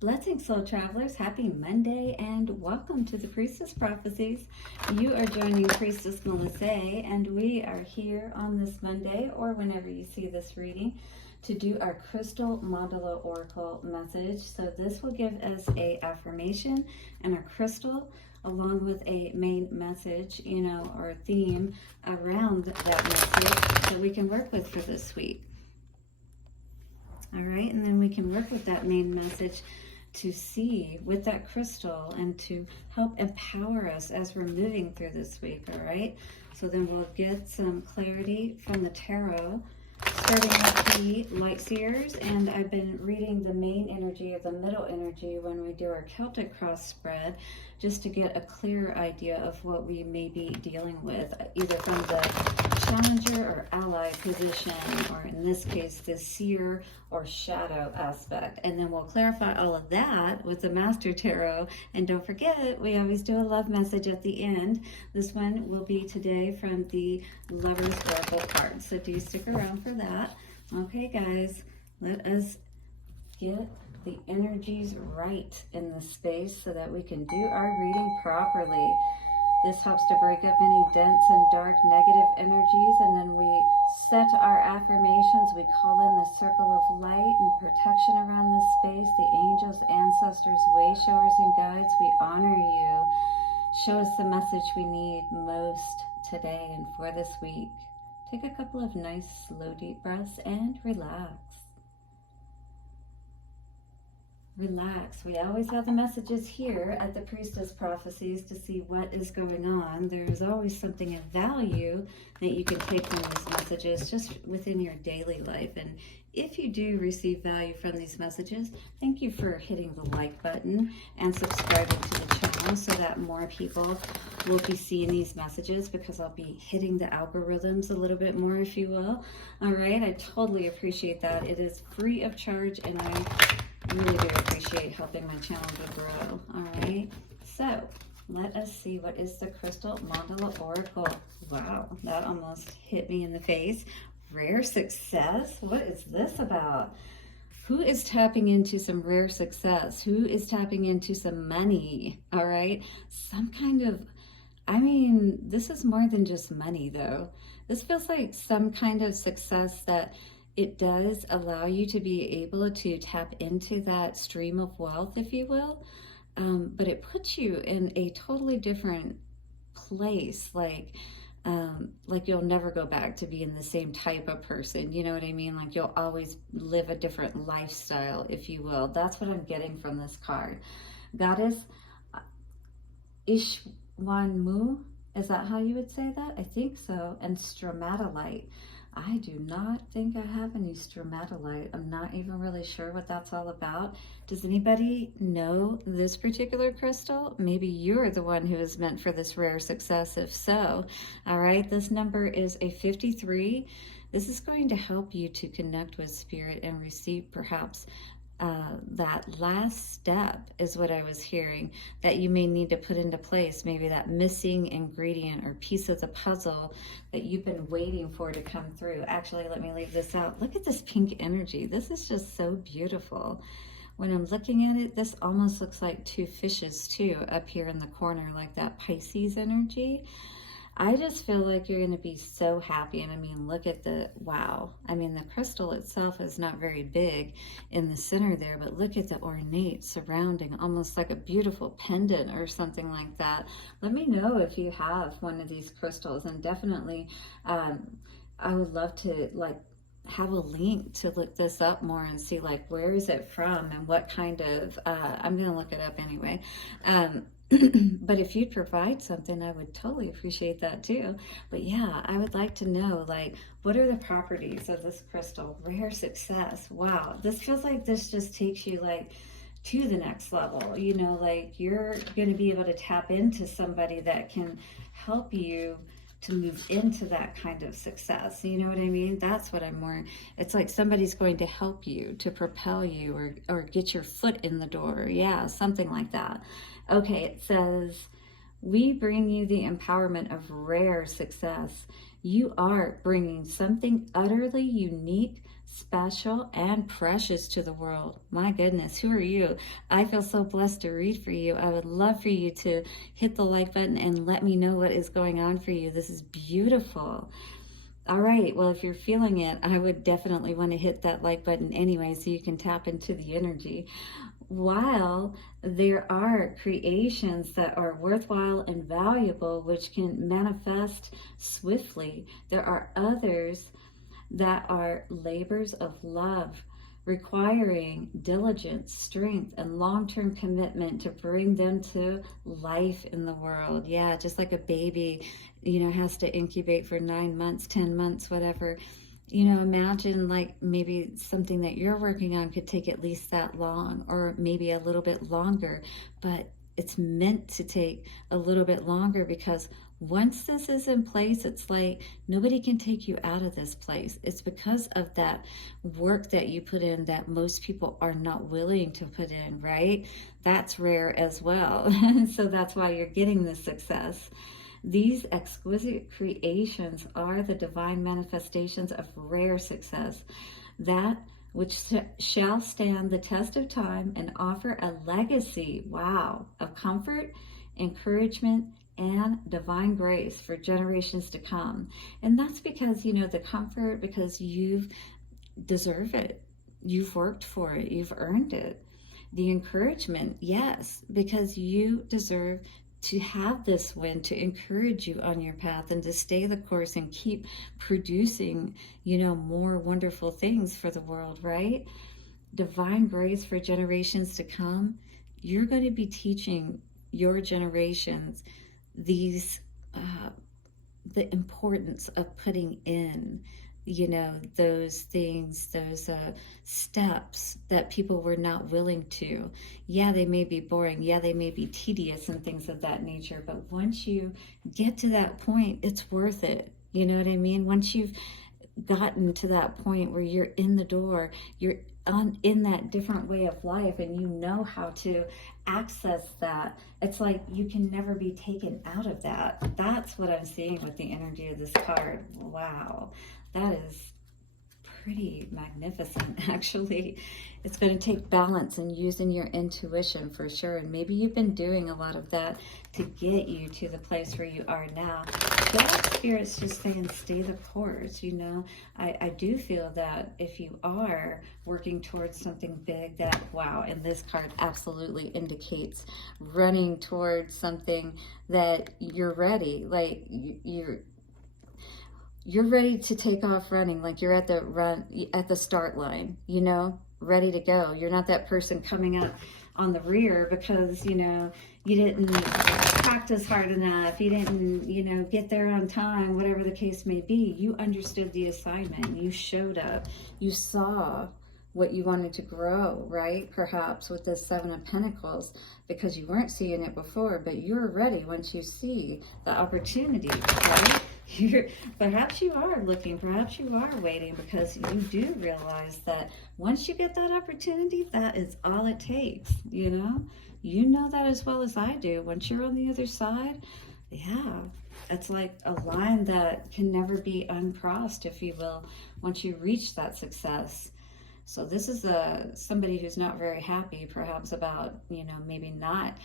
Blessings, soul travelers. Happy Monday and welcome to the Priestess Prophecies. You are joining Priestess Melissae, and we are here on this Monday, or whenever you see this reading, to do our Crystal Mandala Oracle message. So this will give us a affirmation and a crystal along with a main message, or theme around that message that we can work with for this week. All right, and then we can work with that main message to see with that crystal and to help empower us as we're moving through this week. All right, so then we'll get some clarity from the tarot, starting with the light seers. And I've been reading the main energy of the middle energy when we do our Celtic cross spread, just to get a clearer idea of what we may be dealing with, either from the challenger or ally position, or in this case the seer or shadow aspect. And then we'll clarify all of that with the Master Tarot. And don't forget, we always do a love message at the end. This one will be today from the Lover's Oracle card, so do stick around for that. Okay guys, let us get the energies right in this space so that we can do our reading properly. This helps to break up any dense and dark negative energies, and then we set our affirmations. We call in the circle of light and protection around this space, the angels, ancestors, way showers, and guides. We honor you. Show us the message we need most today and for this week. Take a couple of nice, slow, deep breaths and relax. Relax. We always have the messages here at the Priestess Prophecies to see what is going on. There's always something of value that you can take from these messages just within your daily life. And if you do receive value from these messages, thank you for hitting the like button and subscribing to the channel so that more people will be seeing these messages, because I'll be hitting the algorithms a little bit more, if you will. All right, I totally appreciate that. It is free of charge, and I really do appreciate helping my channel to grow. All right, so let us see, what is the Crystal Mandala Oracle? Wow, that almost hit me in the face. Rare success? What is this about? Who is tapping into some rare success? Who is tapping into some money? All right, some kind of, this is more than just money though. This feels like some kind of success that it does allow you to be able to tap into that stream of wealth, if you will, but it puts you in a totally different place, like you'll never go back to being the same type of person, you know what I mean? Like you'll always live a different lifestyle, if you will. That's what I'm getting from this card. Goddess Xi Wang Mu, is that how you would say that? I think so. And Stromatolite. I do not think I have any Stromatolite. I'm not even really sure what that's all about. Does anybody know this particular crystal? Maybe you're the one who is meant for this rare success. If so, all right, this number is a 53. This is going to help you to connect with spirit and receive perhaps that last step, is what I was hearing, that you may need to put into place, maybe that missing ingredient or piece of the puzzle that you've been waiting for to come through. Actually, let me leave this out. Look at this pink energy. This is just so beautiful. When I'm looking at it, this almost looks like two fishes too, up here in the corner, like that Pisces energy. I just feel like you're going to be so happy. And look at the, wow. The crystal itself is not very big in the center there, but look at the ornate surrounding, almost like a beautiful pendant or something like that. Let me know if you have one of these crystals, and definitely I would love to have a link to look this up more and see where is it from and what kind of, I'm going to look it up anyway. But if you'd provide something, I would totally appreciate that too. But yeah, I would like to know, what are the properties of this crystal? Rare success. Wow, this feels like this just takes you to the next level. You're going to be able to tap into somebody that can help you to move into that kind of success. You know what I mean? That's what it's like somebody's going to help you to propel you or get your foot in the door. Yeah, something like that. Okay, it says, we bring you the empowerment of rare success. You are bringing something utterly unique, special and precious to the world. My goodness, who are you? I feel so blessed to read for you. I would love for you to hit the like button and let me know what is going on for you. This is beautiful. All right, well, if you're feeling it, I would definitely want to hit that like button anyway so you can tap into the energy. While there are creations that are worthwhile and valuable, which can manifest swiftly, there are others that are labors of love, requiring diligence, strength, and long-term commitment to bring them to life in the world. Yeah, just like a baby, has to incubate for 9 months, 10 months, whatever. Imagine like maybe something that you're working on could take at least that long, or maybe a little bit longer, but it's meant to take a little bit longer, because once this is in place, it's like nobody can take you out of this place. It's because of that work that you put in that most people are not willing to put in, right? That's rare as well. So that's why you're getting this success. These exquisite creations are the divine manifestations of rare success, that which shall stand the test of time and offer a legacy, wow, of comfort, encouragement, and divine grace for generations to come. And that's because, the comfort, because you deserve it. You've worked for it. You've earned it. The encouragement, yes, because you deserve to have this wind to encourage you on your path and to stay the course and keep producing, more wonderful things for the world, right? Divine grace for generations to come. You're going to be teaching your generations these, the importance of putting in, those things, those steps that people were not willing to. Yeah, they may be boring. Yeah, they may be tedious and things of that nature. But once you get to that point, it's worth it. You know what I mean? Once you've gotten to that point where you're in the door, you're in that different way of life, and you know how to access that. It's like you can never be taken out of that. That's what I'm seeing with the energy of this card. Wow, that is pretty magnificent, actually. It's going to take balance and using your intuition for sure. And maybe you've been doing a lot of that to get you to the place where you are now. That Spirit's just saying, stay the course. I do feel that if you are working towards something big, that, wow, and this card absolutely indicates running towards something that you're ready. Like you're ready to take off running, like you're at the start line, ready to go. You're not that person coming up on the rear because, you didn't practice hard enough, you didn't, get there on time, whatever the case may be. You understood the assignment, you showed up, you saw what you wanted to grow, right? Perhaps with this Seven of Pentacles, because you weren't seeing it before, but you're ready once you see the opportunity, right? Perhaps you are looking, perhaps you are waiting, because you do realize that once you get that opportunity, that is all it takes, You know that as well as I do. Once you're on the other side, yeah, it's like a line that can never be uncrossed, if you will, once you reach that success. So this is somebody who's not very happy, perhaps, about, maybe not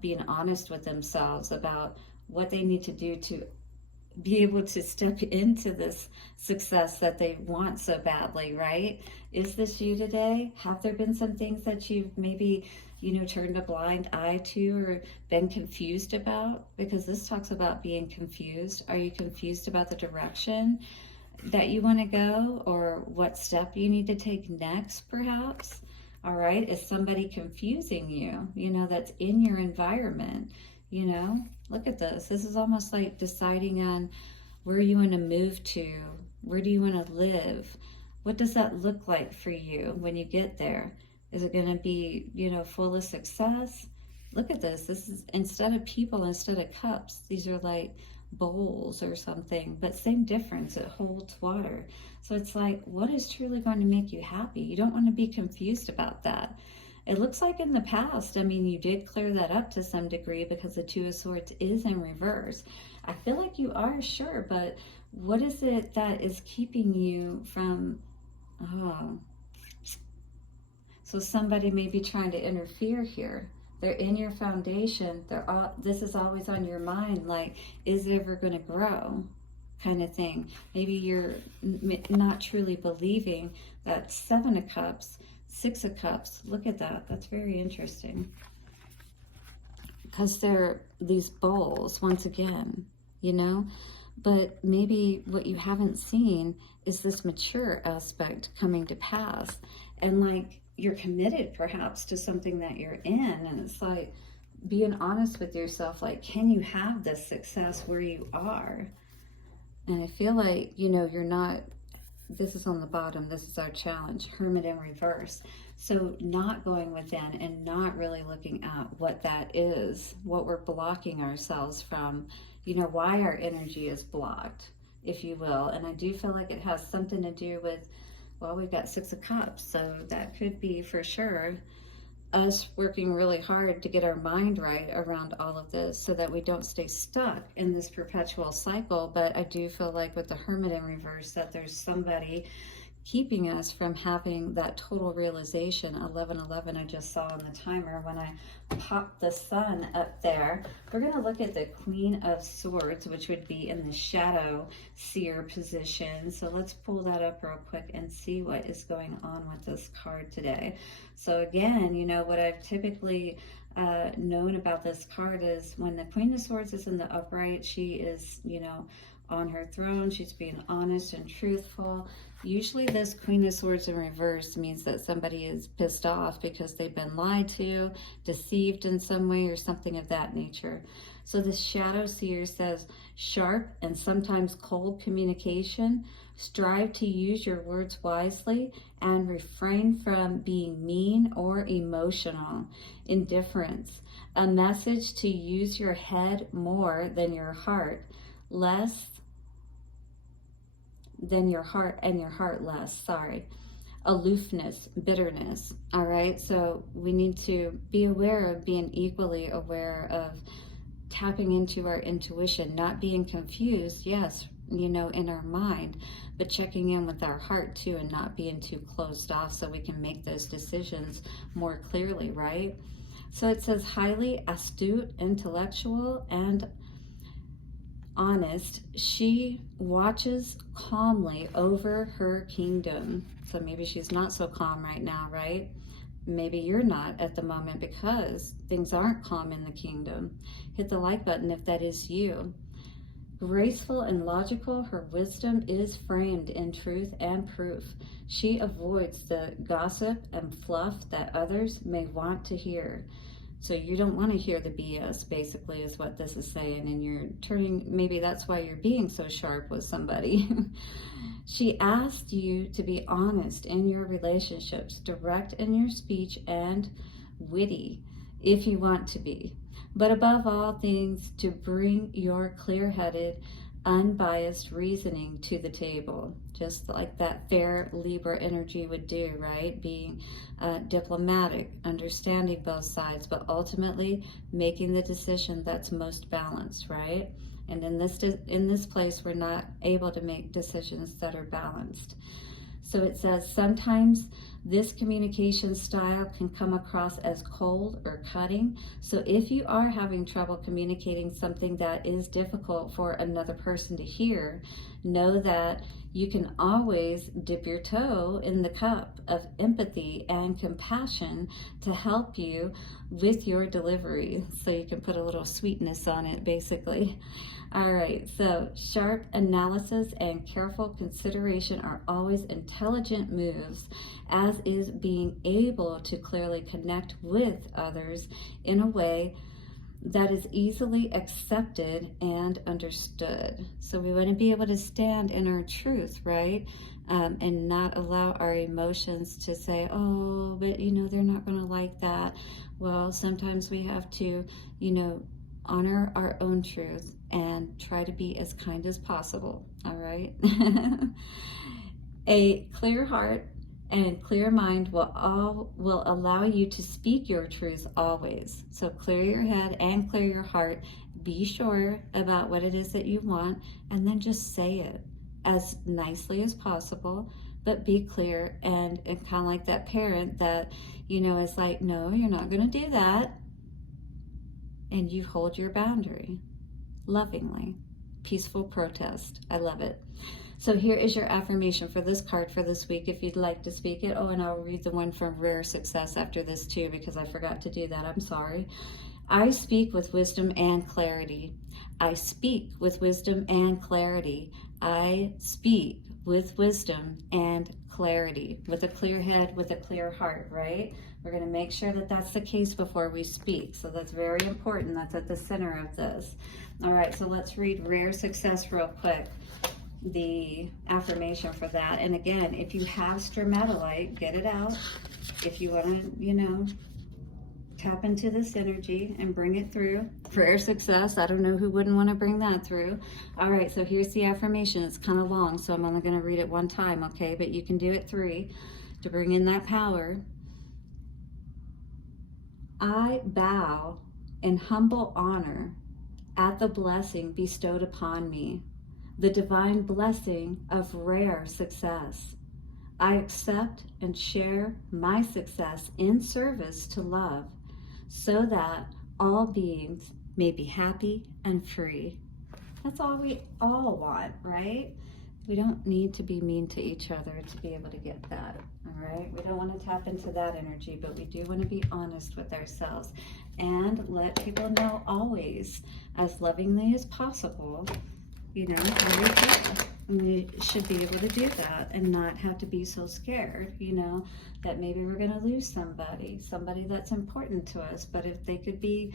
being honest with themselves about what they need to do to be able to step into this success that they want so badly, right? Is this you today? Have there been some things that you've maybe, turned a blind eye to or been confused about? Because this talks about being confused. Are you confused about the direction that you want to go, or what step you need to take next, perhaps? All right. Is somebody confusing you, that's in your environment? Look at this. This is almost like deciding on where you want to move to. Where do you want to live? What does that look like for you when you get there? Is it going to be, full of success? Look at this. This is, instead of people, instead of cups, these are like bowls or something, but same difference. It holds water. So it's like, what is truly going to make you happy? You don't want to be confused about that. It looks like in the past, you did clear that up to some degree, because the Two of Swords is in reverse. I feel like you are sure, but what is it that is keeping you from Oh, so somebody may be trying to interfere here. They're in your foundation. This is always on your mind, like, is it ever going to grow, kind of thing. Maybe you're not truly believing that 7 of Cups, 6 of Cups. Look at that. That's very interesting. Because they're these bowls, once again, you know? But maybe what you haven't seen is this mature aspect coming to pass. And like, you're committed perhaps to something that you're in, and it's like being honest with yourself, like, can you have this success where you are? And I feel like, you know, you're not, this is on the bottom, this is our challenge, Hermit in reverse. So not going within and not really looking at what that is, what we're blocking ourselves from, you know, why our energy is blocked, if you will. And I do feel like it has something to do with, well, we've got 6 of Cups, so that could be for sure us working really hard to get our mind right around all of this so that we don't stay stuck in this perpetual cycle. But I do feel like with the Hermit in reverse that there's somebody keeping us from having that total realization. 11:11 I just saw on the timer when I popped the sun up there. We're going to look at the Queen of Swords, which would be in the shadow seer position. So let's pull that up real quick and see what is going on with this card today. So again, you know, what I've typically known about this card is when the Queen of Swords is in the upright, she is, you know, on her throne. She's being honest and truthful. Usually this Queen of Swords in reverse means that somebody is pissed off because they've been lied to, deceived in some way, or something of that nature. So the shadow seer says, sharp and sometimes cold communication. Strive to use your words wisely and refrain from being mean or emotional. Indifference. A message to use your head more than your heart. Less than your heart, and your heart less, sorry. Aloofness, bitterness, all right? So we need to be aware of being equally aware of tapping into our intuition, not being confused, yes, you know, in our mind, but checking in with our heart too, and not being too closed off so we can make those decisions more clearly, right? So it says highly astute, intellectual, and honest. She watches calmly over her kingdom. So maybe she's not so calm right now, right? Maybe you're not at the moment because things aren't calm in the kingdom. Hit the like button if that is you. Graceful and logical, her wisdom is framed in truth and proof. She avoids the gossip and fluff that others may want to hear. So you don't want to hear the BS, basically, is what this is saying. And you're turning, maybe that's why you're being so sharp with somebody. She asked you to be honest in your relationships, direct in your speech, and witty if you want to be. But above all things, to bring your clear-headed, unbiased reasoning to the table, just like that fair Libra energy would do, right? Being diplomatic, understanding both sides, but ultimately making the decision that's most balanced, right? And in this place, we're not able to make decisions that are balanced. So it says, sometimes this communication style can come across as cold or cutting. So if you are having trouble communicating something that is difficult for another person to hear, know that you can always dip your toe in the cup of empathy and compassion to help you with your delivery. So you can put a little sweetness on it, basically. All right, so sharp analysis and careful consideration are always intelligent moves, as is being able to clearly connect with others in a way that is easily accepted and understood. So we want to be able to stand in our truth, right? And not allow our emotions to say, oh, but you know, they're not going to like that. Well, sometimes we have to, you know, honor our own truth and try to be as kind as possible, all right? A clear heart and clear mind will allow you to speak your truth always. So clear your head and clear your heart. Be sure about what it is that you want, and then just say it as nicely as possible, but be clear, and kind of like that parent that, you know, is like, no, you're not going to do that. And you hold your boundary lovingly. Peaceful protest. I love it. So here is your affirmation for this card for this week, if you'd like to speak it. Oh, and I'll read the one from Rare Success after this too, because I forgot to do that. I'm sorry. I speak with wisdom and clarity. I speak with wisdom and clarity. I speak with wisdom and clarity. With a clear head, with a clear heart, right? We're going to make sure that that's the case before we speak. So that's very important. That's at the center of this. All right, so let's read Rare Success real quick, the affirmation for that. And again, if you have stromatolite, get it out. If you want to, you know, tap into this energy and bring it through. Rare Success, I don't know who wouldn't want to bring that through. All right, so here's the affirmation. It's kind of long, so I'm only going to read it one time, okay? But you can do it 3 to bring in that power. I bow in humble honor at the blessing bestowed upon me, the divine blessing of rare success. I accept and share my success in service to love, so that all beings may be happy and free. That's all we all want, right? We don't need to be mean to each other to be able to get that, all right? We don't want to tap into that energy, but we do want to be honest with ourselves and let people know always, as lovingly as possible, you know, how we feel. And we should be able to do that and not have to be so scared, you know, that maybe we're going to lose somebody that's important to us. But if they could be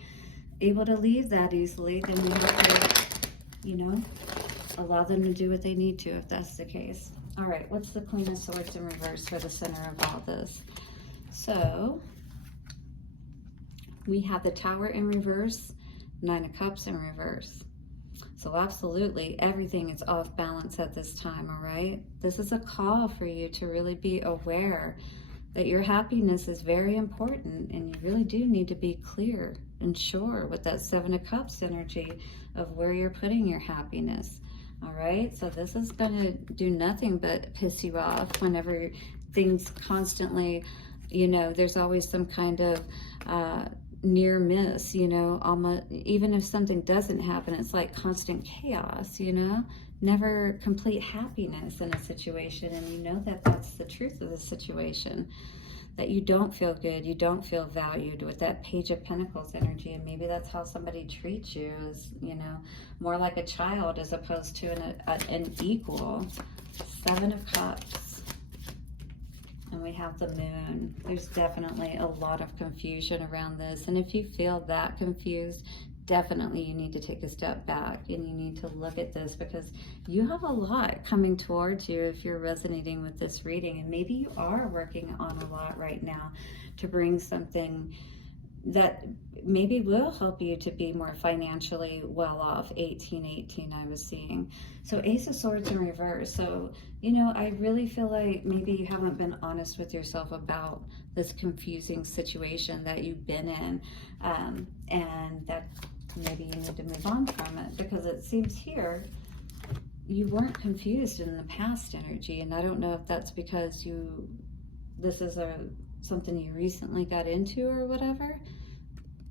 able to leave that easily, then we have to, you know, allow them to do what they need to, if that's the case. All right, what's the Queen of Swords in reverse for the center of all this? So we have the Tower in reverse, 9 of Cups in reverse. So absolutely, everything is off balance at this time, all right? This is a call for you to really be aware that your happiness is very important, and you really do need to be clear and sure with that 7 of Cups energy of where you're putting your happiness, all right? So this is going to do nothing but piss you off whenever things constantly, you know, there's always some kind of near miss, you know, almost, even if something doesn't happen, it's like constant chaos, you know, never complete happiness in a situation. And you know that that's the truth of the situation, that you don't feel good, you don't feel valued with that Page of Pentacles energy. And maybe that's how somebody treats you, is, you know, more like a child as opposed to an equal. 7 of Cups. And we have the Moon. There's definitely a lot of confusion around this. And if you feel that confused, definitely you need to take a step back and you need to look at this, because you have a lot coming towards you if you're resonating with this reading. And maybe you are working on a lot right now to bring something that maybe will help you to be more financially well off. 1818 I was seeing. So Ace of Swords in reverse. So, you know, I really feel like maybe you haven't been honest with yourself about this confusing situation that you've been in, and that maybe you need to move on from it, because it seems here you weren't confused in the past energy. And I don't know if that's because this is something you recently got into or whatever.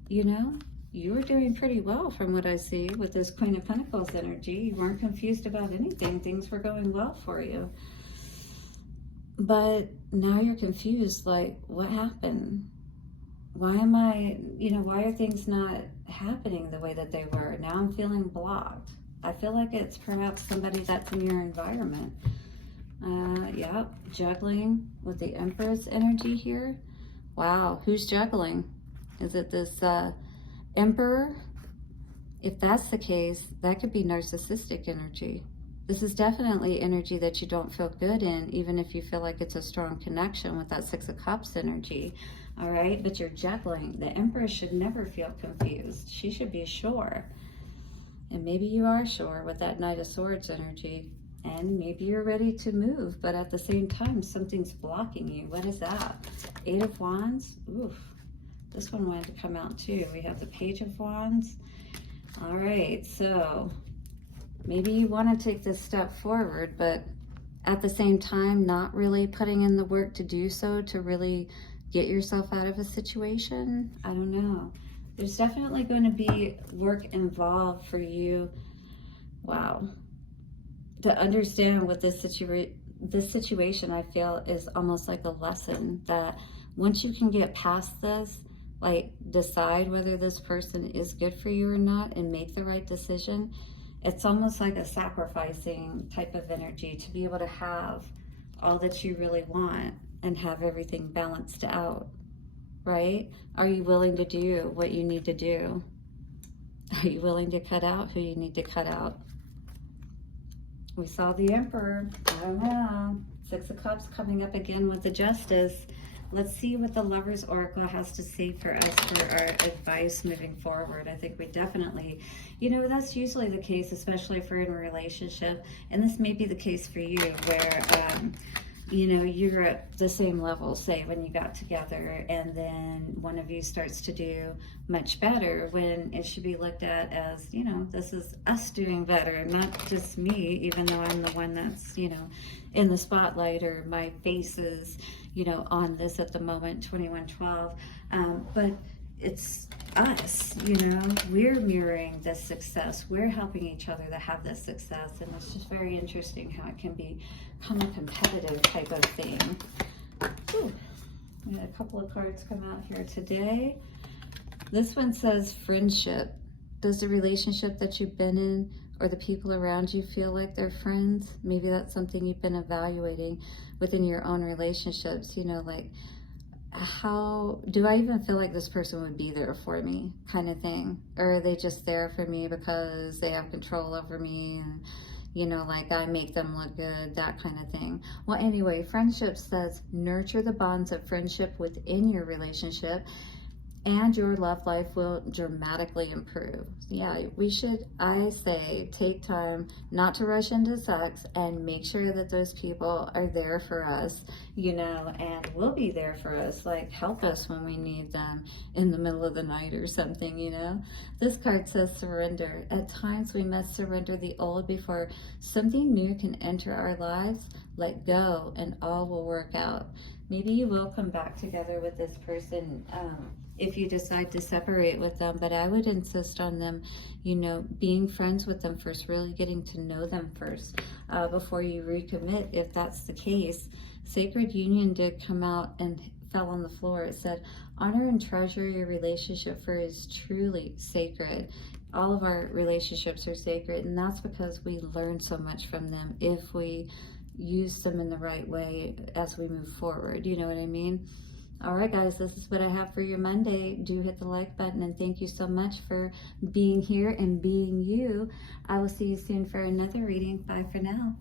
You know, you were doing pretty well from what I see with this Queen of Pentacles energy. You weren't confused about anything. Things were going well for you. But now you're confused, like, what happened? Why am I, you know, why are things not happening the way that they were? Now I'm feeling blocked. I feel like it's perhaps somebody that's in your environment. Yeah, juggling with the Empress energy here. Wow, who's juggling? Is it this Emperor? If that's the case, that could be narcissistic energy. This is definitely energy that you don't feel good in, even if you feel like it's a strong connection with that 6 of Cups energy. All right, but you're juggling. The Empress should never feel confused. She should be sure. And maybe you are sure with that Knight of Swords energy. And maybe you're ready to move, but at the same time, something's blocking you. What is that? 8 of Wands. Oof. This one wanted to come out too. We have the Page of Wands. All right, so maybe you want to take this step forward, but at the same time not really putting in the work to do so, to really get yourself out of a situation. I don't know. There's definitely going to be work involved for you. Wow. To understand what this situation, I feel, is almost like a lesson that once you can get past this, like decide whether this person is good for you or not and make the right decision, it's almost like a sacrificing type of energy to be able to have all that you really want and have everything balanced out, right? Are you willing to do what you need to do? Are you willing to cut out who you need to cut out? We saw the Emperor. I don't know. 6 of Cups coming up again with the Justice. Let's see what the Lover's Oracle has to say for us for our advice moving forward. I think we definitely, you know, that's usually the case, especially if we're in a relationship. And this may be the case for you where, you know, you're at the same level, say, when you got together, and then one of you starts to do much better, when it should be looked at as, you know, this is us doing better, not just me, even though I'm the one that's, you know, in the spotlight, or my face is, you know, on this at the moment, 2112. But it's us, you know, we're mirroring this success. We're helping each other to have this success. And it's just very interesting how it can become a competitive type of thing. Ooh, we had a couple of cards come out here today. This one says friendship. Does the relationship that you've been in or the people around you feel like they're friends? Maybe that's something you've been evaluating within your own relationships, you know, like, how do I even feel like this person would be there for me, kind of thing? Or are they just there for me because they have control over me and, you know, like I make them look good, that kind of thing? Well, anyway, friendship says nurture the bonds of friendship within your relationship, and your love life will dramatically improve. Yeah, we should, I say, take time not to rush into sex and make sure that those people are there for us, you know, and will be there for us, like help us when we need them in the middle of the night or something, you know. This card says surrender. At times we must surrender the old before something new can enter our lives. Let go and all will work out. Maybe you will come back together with this person if you decide to separate with them, but I would insist on them, you know, being friends with them first, really getting to know them first before you recommit, if that's the case. Sacred Union did come out and fell on the floor. It said, honor and treasure your relationship, for it is truly sacred. All of our relationships are sacred, and that's because we learn so much from them if we use them in the right way as we move forward. You know what I mean? All right, guys, this is what I have for your Monday. Do hit the like button, and thank you so much for being here and being you. I will see you soon for another reading. Bye for now.